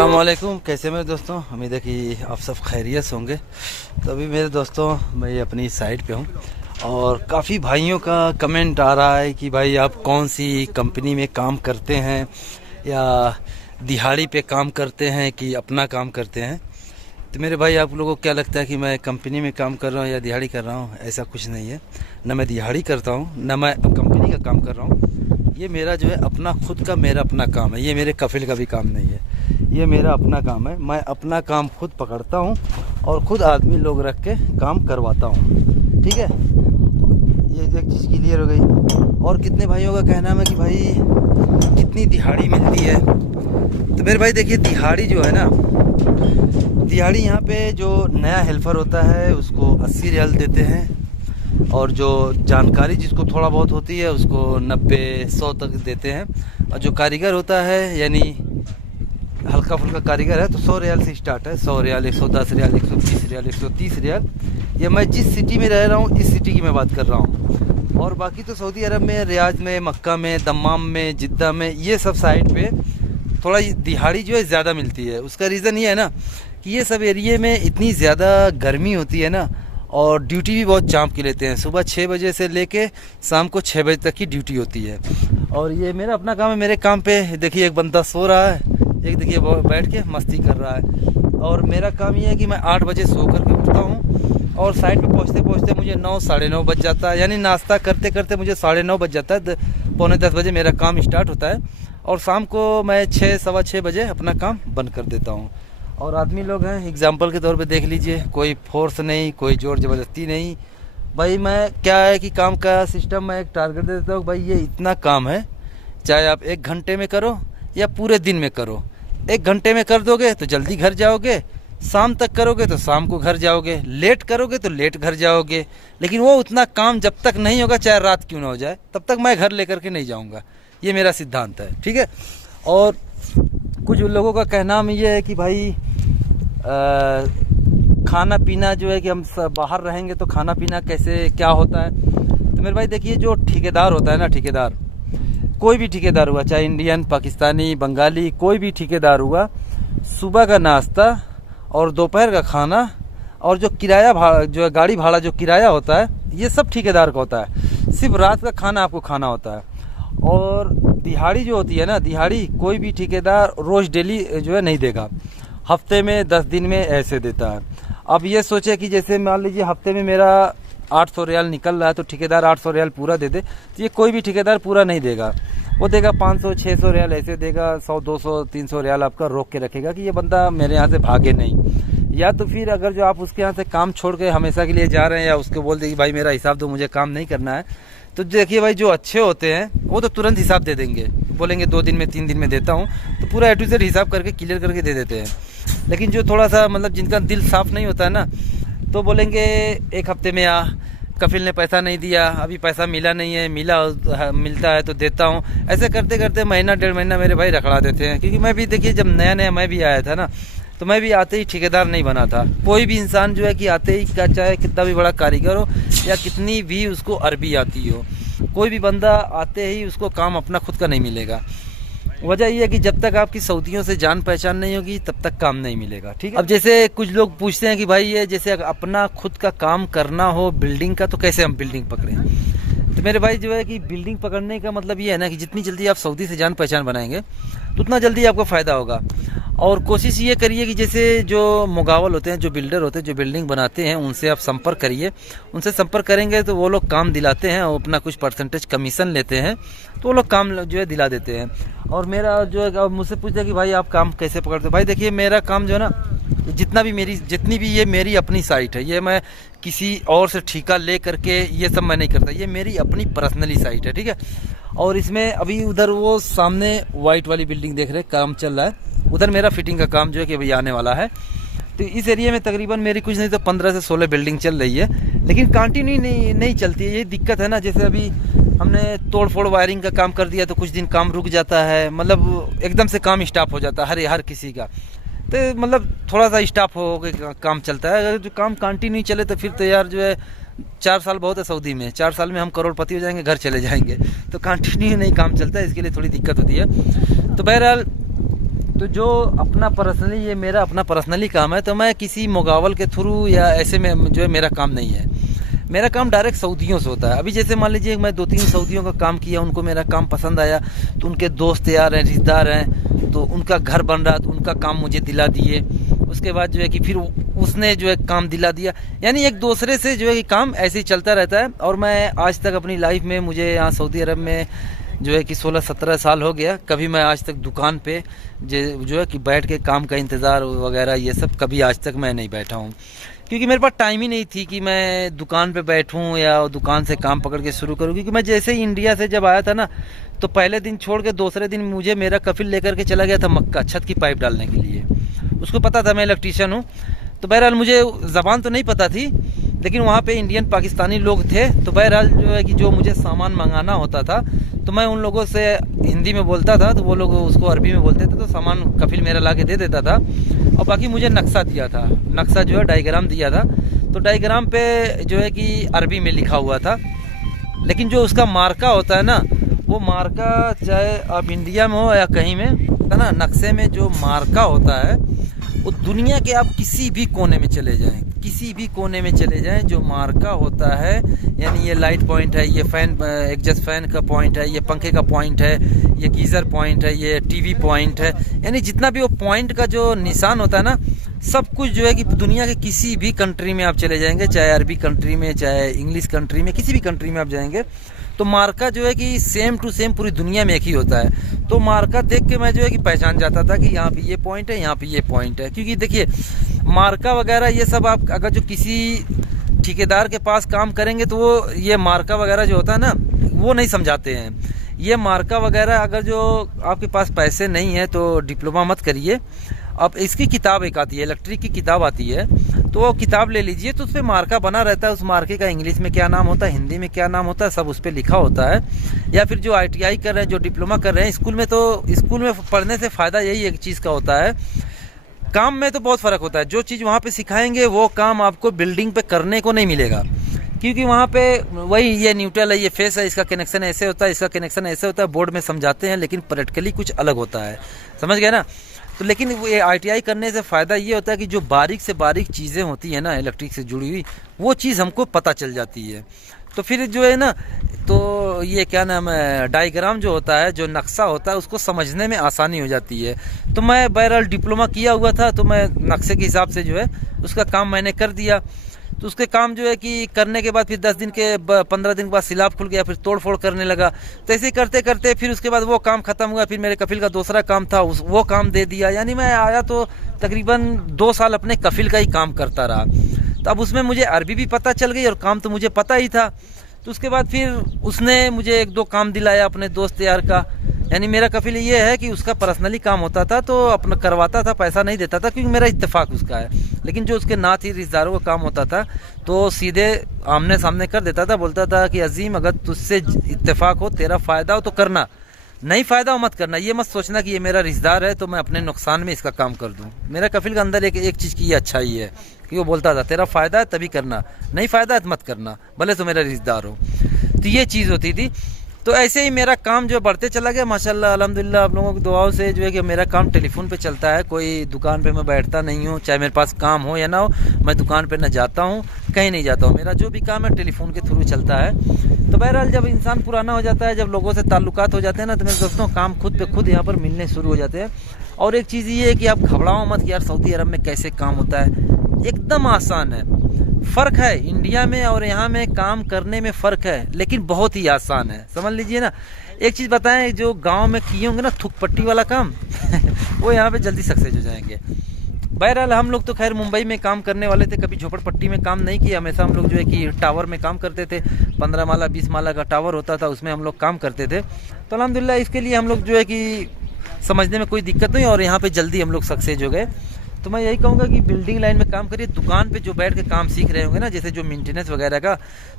अस्सलाम वालेकुम। कैसे मेरे दोस्तों, उम्मीद है कि आप सब खैरियत से होंगे। तो अभी मेरे दोस्तों मैं अपनी साइट पे हूँ और काफ़ी भाइयों का कमेंट आ रहा है कि भाई आप कौन सी कंपनी में काम करते हैं, या दिहाड़ी पे काम करते हैं कि अपना काम करते हैं। तो मेरे भाई, आप लोगों को क्या लगता है कि मैं कंपनी में काम कर रहा हूँ या दिहाड़ी कर रहा हूँ? ऐसा कुछ नहीं है। न मैं दिहाड़ी करता हूँ, न मैं कंपनी का काम कर रहा हूँ। ये मेरा जो है अपना खुद का, मेरा अपना काम है। ये मेरे कफिल का भी काम नहीं है, ये मेरा अपना काम है। मैं अपना काम खुद पकड़ता हूँ और खुद आदमी लोग रख के काम करवाता हूँ। ठीक है, ये एक चीज़ क्लियर हो गई। और कितने भाइयों का कहना है कि भाई कितनी दिहाड़ी मिलती है। तो मेरे भाई देखिए, दिहाड़ी जो है ना, दिहाड़ी यहाँ पे जो नया हेल्पर होता है उसको 80 रियाल देते हैं, और जो जानकारी जिसको थोड़ा बहुत होती है उसको 90-100 तक देते हैं। और जो कारीगर होता है, यानी हल्का फुल्का कारीगर है, तो 100 रियाल से स्टार्ट है। 100 रियाल, 110 रियाल, 120 रियाल, 130 रियाल। ये मैं जिस सिटी में रह रहा हूँ, इस सिटी की मैं बात कर रहा हूँ। और बाकी तो सऊदी अरब में, रियाद में, मक्का में, दम्माम में, जिद्दा में, ये सब साइड पे थोड़ा दिहाड़ी जो है ज़्यादा मिलती है। उसका रीज़न ये है ना कि ये सब एरिए में इतनी ज़्यादा गर्मी होती है ना, और ड्यूटी भी बहुत चाँप के लेते हैं। सुबह 6 बजे से लेके शाम को 6 बजे तक की ड्यूटी होती है। और ये मेरा अपना काम है। मेरे काम पे देखिए, एक बंदा सो रहा है, एक देखिए बैठ के मस्ती कर रहा है। और मेरा काम ये है कि मैं 8 बजे सो कर के उठता हूँ, और साइड पे पहुँचते पहुँचते मुझे 9, साढ़े 9 बज जाता है। यानी नाश्ता करते करते मुझे 9:30 बज जाता है। पौने 10 बजे मेरा काम स्टार्ट होता है, और शाम को मैं 6, सवा 6 बजे अपना काम बंद कर देता हूँ। और आदमी लोग हैं, एग्जाम्पल के तौर पे देख लीजिए, कोई फोर्स नहीं, कोई ज़ोर ज़बरदस्ती नहीं। भाई मैं क्या है कि काम का सिस्टम, मैं एक टारगेट दे देता हूँ, भाई ये इतना काम है, चाहे आप 1 घंटे में करो या पूरे दिन में करो। 1 घंटे में कर दोगे तो जल्दी घर जाओगे, शाम तक करोगे तो शाम को घर जाओगे, लेट करोगे तो लेट घर जाओगे। लेकिन वो उतना काम जब तक नहीं होगा, चाहे रात क्यों ना हो जाए, तब तक मैं घर लेकर के नहीं जाऊँगा। ये मेरा सिद्धांत है, ठीक है। और कुछ लोगों का कहना ये है कि भाई खाना पीना जो है कि हम बाहर रहेंगे तो खाना पीना कैसे क्या होता है। तो मेरे भाई देखिए, जो ठेकेदार होता है ना, ठेकेदार, कोई भी ठेकेदार हुआ, चाहे इंडियन, पाकिस्तानी, बंगाली, कोई भी ठेकेदार हुआ, सुबह का नाश्ता और दोपहर का खाना और जो किराया भाड़ा, जो है गाड़ी भाड़ा, जो किराया होता है, ये सब ठेकेदार का होता है। सिर्फ रात का खाना आपको खाना होता है। और दिहाड़ी जो होती है ना, दिहाड़ी कोई भी ठेकेदार रोज़ डेली जो है नहीं देगा, हफ्ते में 10 दिन में ऐसे देता है। अब ये सोचे कि जैसे मान लीजिए हफ्ते में मेरा 800 रियाल निकल रहा है, तो ठेकेदार 800 रियाल पूरा दे दे, तो ये कोई भी ठेकेदार पूरा नहीं देगा। वो देगा 500-600 रियाल ऐसे देगा, 100-200-300 रियाल आपका रोक के रखेगा कि ये बंदा मेरे यहाँ से भागे नहीं। या तो फिर अगर जो आप उसके यहाँ से काम छोड़ के हमेशा के लिए जा रहे हैं, या उसको बोल दे कि भाई मेरा हिसाब दो, मुझे काम नहीं करना है, तो देखिए भाई, जो अच्छे होते हैं वो तो तुरंत हिसाब दे देंगे, बोलेंगे 2 दिन में, 3 दिन में देता हूँ, तो पूरा A to Z हिसाब करके क्लियर करके दे देते हैं। लेकिन जो थोड़ा सा मतलब जिनका दिल साफ़ नहीं होता है ना, तो बोलेंगे 1 हफ्ते में आ, कफिल ने पैसा नहीं दिया, अभी पैसा मिला नहीं है, मिलता है तो देता हूँ। ऐसे करते करते महीना 1.5 महीना मेरे भाई रखड़ा देते हैं। क्योंकि मैं भी देखिए, जब नया नया मैं भी आया था ना, तो मैं भी आते ही ठेकेदार नहीं बना था। कोई भी इंसान जो है कि आते ही, चाहे कितना भी बड़ा कारीगर हो या कितनी भी उसको अरबी आती हो, कोई भी बंदा आते ही उसको काम अपना खुद का नहीं मिलेगा। वजह यह है कि जब तक आपकी सऊदियों से जान पहचान नहीं होगी, तब तक काम नहीं मिलेगा, ठीक है। अब जैसे कुछ लोग पूछते हैं कि भाई ये जैसे अपना खुद का काम करना हो बिल्डिंग का, तो कैसे हम बिल्डिंग पकड़ें। तो मेरे भाई जो है कि बिल्डिंग पकड़ने का मतलब ये है ना कि जितनी जल्दी आप सऊदी से जान पहचान बनाएंगे, तो उतना जल्दी आपको फ़ायदा होगा। और कोशिश ये करिए कि जैसे जो मुगावल होते हैं, जो बिल्डर होते हैं, जो बिल्डिंग बनाते हैं, उनसे आप संपर्क करिए। उनसे संपर्क करेंगे तो वो लोग काम दिलाते हैं, और अपना कुछ परसेंटेज कमीशन लेते हैं, तो वो लोग काम जो है दिला देते हैं। और मेरा जो है, मुझसे पूछते हैं कि भाई आप काम कैसे पकड़ते हो। भाई देखिए, मेरा काम जो है ना, जितनी भी ये मेरी अपनी साइट है, ये मैं किसी और से ठेका ले करके ये सब मैं नहीं करता, ये मेरी अपनी पर्सनली साइट है, ठीक है। और इसमें अभी उधर वो सामने वाइट वाली बिल्डिंग देख रहे, काम चल रहा है, उधर मेरा फिटिंग का काम जो है कि अभी आने वाला है। तो इस एरिया में तकरीबन मेरी कुछ नहीं तो 15 से 16 बिल्डिंग चल रही है, लेकिन कंटिन्यू नहीं चलती है। ये दिक्कत है ना, जैसे अभी हमने तोड़ फोड़ वायरिंग का काम कर दिया तो कुछ दिन काम रुक जाता है, मतलब एकदम से काम स्टॉप हो जाता है हर किसी का। तो मतलब थोड़ा सा स्टॉप हो के काम चलता है। अगर जो काम कंटिन्यू चले तो फिर तो यार जो है 4 साल बहुत है सऊदी में, 4 साल में हम करोड़पति हो जाएंगे, घर चले जाएंगे। तो कंटिन्यू नहीं काम चलता है, इसके लिए थोड़ी दिक्कत होती है। तो बहरहाल तो जो अपना पर्सनली, ये मेरा अपना पर्सनली काम है, तो मैं किसी मुगावल के थ्रू या ऐसे में जो है मेरा काम नहीं है। मेरा काम डायरेक्ट सऊदियों से होता है। अभी जैसे मान लीजिए मैं 2-3 सऊदियों का काम किया, उनको मेरा काम पसंद आया, तो उनके दोस्त यार हैं, रिश्तेदार हैं, तो उनका घर बन रहा, तो उनका काम मुझे दिला दिए। उसके बाद जो है कि फिर उसने जो है काम दिला दिया, यानी एक दूसरे से जो है कि काम ऐसे ही चलता रहता है। और मैं आज तक अपनी लाइफ में, मुझे यहाँ सऊदी अरब में जो है कि 16-17 साल हो गया, कभी मैं आज तक दुकान पे जो है कि बैठ के काम का इंतज़ार वगैरह ये सब कभी आज तक मैं नहीं बैठा हूँ, क्योंकि मेरे पास टाइम ही नहीं थी कि मैं दुकान पे बैठूं या दुकान से काम पकड़ के शुरू करूं। क्योंकि मैं जैसे ही इंडिया से जब आया था ना, तो पहले दिन छोड़ के दूसरे दिन मुझे मेरा कफिल लेकर के चला गया था मक्का, छत की पाइप डालने के लिए। उसको पता था मैं इलेक्ट्रीशियन हूँ, तो बहरहाल मुझे ज़बान तो नहीं पता थी, लेकिन वहाँ पे इंडियन पाकिस्तानी लोग थे, तो बहरहाल जो है कि जो मुझे सामान मंगाना होता था, तो मैं उन लोगों से हिंदी में बोलता था, तो वो लोग उसको अरबी में बोलते थे, तो सामान कफिल मेरा ला के दे देता था। और बाकी मुझे नक्शा दिया था, नक्शा जो है डायग्राम दिया था, तो डायग्राम पे जो है कि अरबी में लिखा हुआ था। लेकिन जो उसका मार्का होता है ना, वो मार्का चाहे आप इंडिया में हो या कहीं में है ना, नक्शे में जो मार्का होता है वो दुनिया के आप किसी भी कोने में चले जाएं, किसी भी कोने में चले जाएं, जो मार्का होता है, यानी ये लाइट पॉइंट है, ये फैन एग्जॉस्ट फैन का पॉइंट है, ये पंखे का पॉइंट है, ये गीज़र पॉइंट है, ये टीवी पॉइंट है, यानी जितना भी वो पॉइंट का जो निशान होता है ना, सब कुछ जो है कि दुनिया के किसी भी कंट्री में आप चले जाएंगे, चाहे अरबी कंट्री में, चाहे इंग्लिश कंट्री में, किसी भी कंट्री में आप जाएंगे, तो मार्का जो है कि सेम टू सेम पूरी दुनिया में एक ही होता है। तो मार्का देख के मैं जो है कि पहचान जाता था कि यहाँ पे ये पॉइंट है, यहाँ पे ये पॉइंट है। क्योंकि देखिए मार्का वगैरह ये सब आप अगर जो किसी ठेकेदार के पास काम करेंगे, तो वो ये मार्का वगैरह जो होता है ना, वो नहीं समझाते हैं। ये मार्का वगैरह अगर जो आपके पास पैसे नहीं है तो डिप्लोमा मत करिए। अब इसकी किताब एक आती है, इलेक्ट्रिक की किताब आती है, तो वो किताब ले लीजिए, तो उस पर मार्का बना रहता है। उस मार्के का इंग्लिश में क्या नाम होता है, हिंदी में क्या नाम होता है, सब उस पर लिखा होता है। या फिर जो ITI कर रहे हैं, जो डिप्लोमा कर रहे हैं स्कूल में, तो स्कूल में पढ़ने से फ़ायदा यही एक चीज़ का होता है, काम में तो बहुत फ़र्क होता है। जो चीज़ वहाँ पे सिखाएंगे वो काम आपको बिल्डिंग पे करने को नहीं मिलेगा, क्योंकि वहाँ पे वही ये न्यूट्रल है, ये फेस है, इसका कनेक्शन ऐसे होता है, इसका कनेक्शन ऐसे होता है, बोर्ड में समझाते हैं, लेकिन प्रैक्टिकली कुछ अलग होता है, समझ गए ना। तो लेकिन वो ये ITI करने से फ़ायदा ये होता है कि जो बारीक से बारीक चीज़ें होती हैं ना इलेक्ट्रिक से जुड़ी हुई, वो चीज़ हमको पता चल जाती है। तो फिर जो है ना, तो ये क्या नाम है, डायग्राम जो होता है, जो नक्शा होता है, उसको समझने में आसानी हो जाती है। तो मैं बहरहाल डिप्लोमा किया हुआ था, तो मैं नक्शे के हिसाब से जो है उसका काम मैंने कर दिया। तो उसके काम जो है कि करने के बाद फिर 10 दिन के 15 दिन के बाद सिलाब खुल गया, फिर तोड़ फोड़ करने लगा। तो ऐसे करते करते फिर उसके बाद वो काम ख़त्म हुआ, फिर मेरे कफिल का दूसरा काम था, वो काम दे दिया। यानी मैं आया तो तकरीबन 2 साल अपने कफिल का ही काम करता रहा। तो अब उसमें मुझे अरबी भी पता चल गई और काम तो मुझे पता ही था। तो उसके बाद फिर उसने मुझे 1-2 काम दिलाया अपने दोस्त यार का। यानी मेरा कफिल ये है कि उसका पर्सनली काम होता था तो अपना करवाता था, पैसा नहीं देता था, क्योंकि मेरा इत्तेफाक उसका है। लेकिन जो उसके नात ही रिश्तेदारों का काम होता था तो सीधे आमने सामने कर देता था, बोलता था कि अजीम अगर तुझसे इत्तेफाक हो, तेरा फ़ायदा हो तो करना, नहीं फ़ायदा हो मत करना। ये मत सोचना कि ये मेरा रिश्तेदार है तो मैं अपने नुकसान में इसका काम कर दूँ। मेरा कफिल के अंदर एक चीज़ की ये अच्छाई है कि वो बोलता था तेरा फ़ायदा है तभी करना, नहीं फ़ायदा है तो मत करना, भले तो मेरा रिश्तेदार हो। तो ये चीज़ होती थी। तो ऐसे ही मेरा काम जो बढ़ते चला गया माशाल्लाह अल्हम्दुलिल्लाह। आप लोगों की दुआओं से जो है कि मेरा काम टेलीफोन पे चलता है। कोई दुकान पे मैं बैठता नहीं हूँ, चाहे मेरे पास काम हो या ना हो, मैं दुकान पे ना जाता हूँ, कहीं नहीं जाता हूँ। मेरा जो भी काम है टेलीफोन के थ्रू चलता है। तो बहरहाल जब इंसान पुराना हो जाता है, जब लोगों से ताल्लुकात हो जाते हैं ना, तो मेरे दोस्तों काम खुद पे खुद यहाँ पर मिलने शुरू हो जाते हैं। और एक चीज़ ये है कि आप घबराओ मत कि यार सऊदी अरब में कैसे काम होता है, एकदम आसान है। फ़र्क है इंडिया में और यहाँ में काम करने में फ़र्क है, लेकिन बहुत ही आसान है, समझ लीजिए ना। एक चीज़ बताएं, जो गांव में किए होंगे ना थुक पट्टी वाला काम वो यहाँ पे जल्दी सक्सेस हो जाएंगे। बहरहाल हम लोग तो खैर मुंबई में काम करने वाले थे, कभी झोपड़पट्टी में काम नहीं किया। हमेशा हम लोग जो है कि टावर में काम करते थे, 15 माला 20 माला का टावर होता था, उसमें हम लोग काम करते थे। तो अल्हम्दुलिल्लाह इसके लिए हम लोग जो है कि समझने में कोई दिक्कत नहीं, और यहाँ पर जल्दी हम लोग सक्सेस हो गए। तो मैं यही कहूँगा कि बिल्डिंग लाइन में काम करिए। दुकान पे जो बैठ के काम सीख रहे होंगे ना, जैसे जो मेंटेनेंस वगैरह का,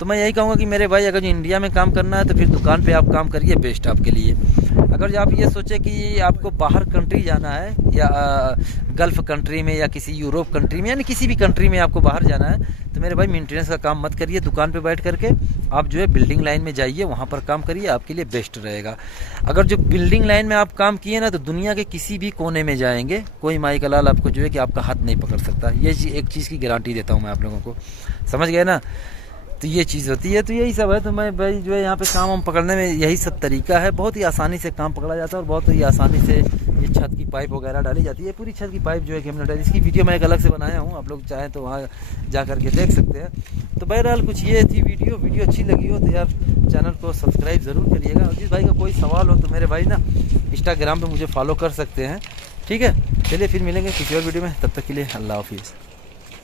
तो मैं यही कहूँगा कि मेरे भाई अगर जो इंडिया में काम करना है तो फिर दुकान पे आप काम करिए, बेस्ट आपके लिए। अगर जो आप ये सोचे कि आपको बाहर कंट्री जाना है या गल्फ़ कंट्री में या किसी यूरोप कंट्री में, यानी किसी भी कंट्री में आपको बाहर जाना है, तो मेरे भाई मेंटेनेंस का काम मत करिए। दुकान पे बैठ करके आप जो है बिल्डिंग लाइन में जाइए, वहाँ पर काम करिए, आपके लिए बेस्ट रहेगा। अगर जो बिल्डिंग लाइन में आप काम किए ना, तो दुनिया के किसी भी कोने में जाएंगे, कोई माई का लाल आपको जो है कि आपका हाथ नहीं पकड़ सकता। ये एक चीज़ की गारंटी देता हूँ मैं आप लोगों को, समझ गए ना। तो ये चीज़ होती है, तो यही सब है। तो मैं भाई जो है यहाँ पे काम पकड़ने में यही सब तरीका है। बहुत ही आसानी से काम पकड़ा जाता है और बहुत ही आसानी से ये छत की पाइप वगैरह डाली जाती है। पूरी छत की पाइप जो है कि हमने डाली, इसकी वीडियो मैं एक अलग से बनाया हूँ, आप लोग चाहें तो वहाँ जा करके देख सकते हैं। तो बहरहाल कुछ ये थी वीडियो अच्छी लगी हो तो यार चैनल को सब्सक्राइब ज़रूर करिएगा। और जिस भाई का कोई सवाल हो तो मेरे भाई ना इंस्टाग्राम पर मुझे फॉलो कर सकते हैं, ठीक है। चलिए फिर मिलेंगे किसी और वीडियो में, तब तक के लिए अल्लाह हाफिज़।